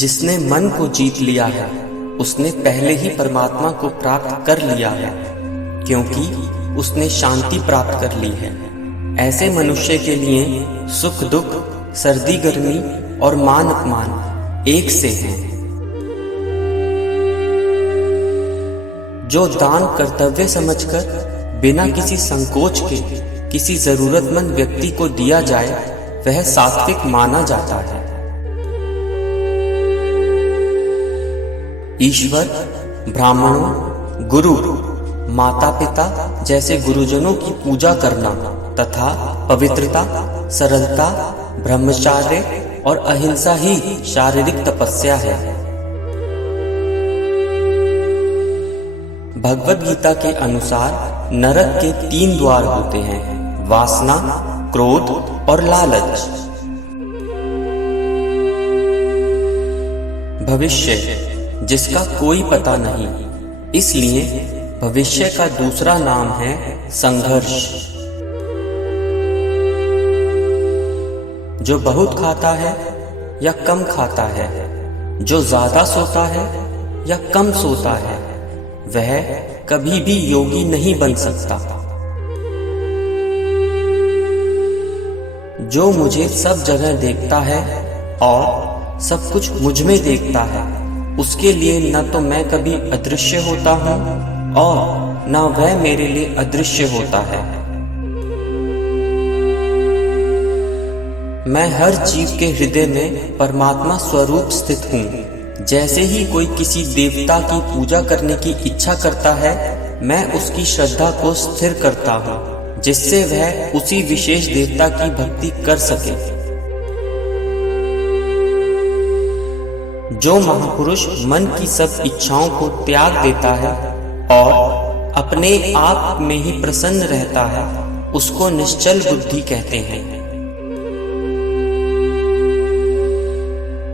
जिसने मन को जीत लिया है उसने पहले ही परमात्मा को प्राप्त कर लिया है, क्योंकि उसने शांति प्राप्त कर ली है। ऐसे मनुष्य के लिए सुख दुख, सर्दी गर्मी और मान अपमान एक से हैं। जो दान कर्तव्य समझकर बिना किसी संकोच के किसी जरूरतमंद व्यक्ति को दिया जाए वह सात्विक माना जाता है। ईश्वर, ब्राह्मणों, गुरु, माता पिता जैसे गुरुजनों की पूजा करना तथा पवित्रता, सरलता, ब्रह्मचर्य और अहिंसा ही शारीरिक तपस्या है। भगवद गीता के अनुसार नरक के 3 द्वार होते हैं: वासना, क्रोध और लालच। भविष्य जिसका कोई पता नहीं, इसलिए भविष्य का दूसरा नाम है संघर्ष। जो बहुत खाता है या कम खाता है, जो ज्यादा सोता है या कम सोता है, वह कभी भी योगी नहीं बन सकता। जो मुझे सब जगह देखता है और सब कुछ मुझ में देखता है, उसके लिए न तो मैं कभी अदृश्य होता हूँ और न वह मेरे लिए अदृश्य होता है। मैं हर जीव के हृदय में परमात्मा स्वरूप स्थित हूँ। जैसे ही कोई किसी देवता की पूजा करने की इच्छा करता है, मैं उसकी श्रद्धा को स्थिर करता हूँ, जिससे वह उसी विशेष देवता की भक्ति कर सके। जो महापुरुष मन की सब इच्छाओं को त्याग देता है और अपने आप में ही प्रसन्न रहता है, उसको निश्चल बुद्धि कहते हैं।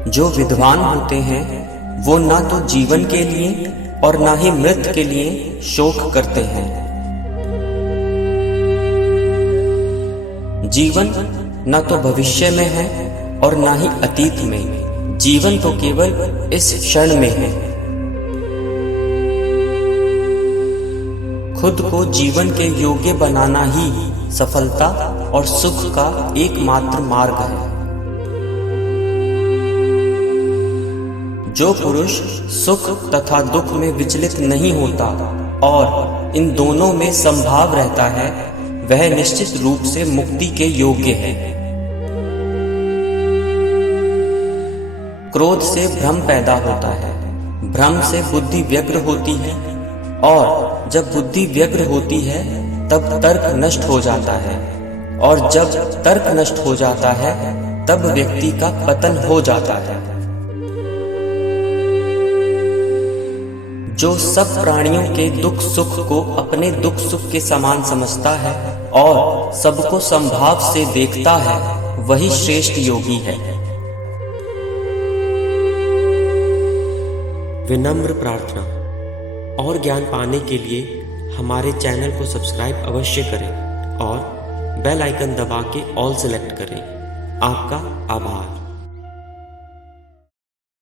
जो विद्वान होते हैं वो ना तो जीवन के लिए और ना ही मृत्यु के लिए शोक करते हैं। जीवन ना तो भविष्य में है और ना ही अतीत में, जीवन तो केवल इस क्षण में है। खुद को जीवन के योग्य बनाना ही सफलता और सुख का एकमात्र मार्ग है। जो पुरुष सुख तथा दुख में विचलित नहीं होता और इन दोनों में संभाव रहता है, वह निश्चित रूप से मुक्ति के योग्य है। क्रोध से भ्रम पैदा होता है, भ्रम से बुद्धि व्यग्र होती है और जब बुद्धि व्यग्र होती है तब तर्क नष्ट हो जाता है और जब तर्क नष्ट हो जाता है तब व्यक्ति का पतन हो जाता है। जो सब प्राणियों के दुख सुख को अपने दुख सुख के समान समझता है और सबको समभाव से देखता है, वही श्रेष्ठ योगी है। विनम्र प्रार्थना, और ज्ञान पाने के लिए हमारे चैनल को सब्सक्राइब अवश्य करें और बेल आइकन दबा के ऑल सेलेक्ट करें। आपका आभार।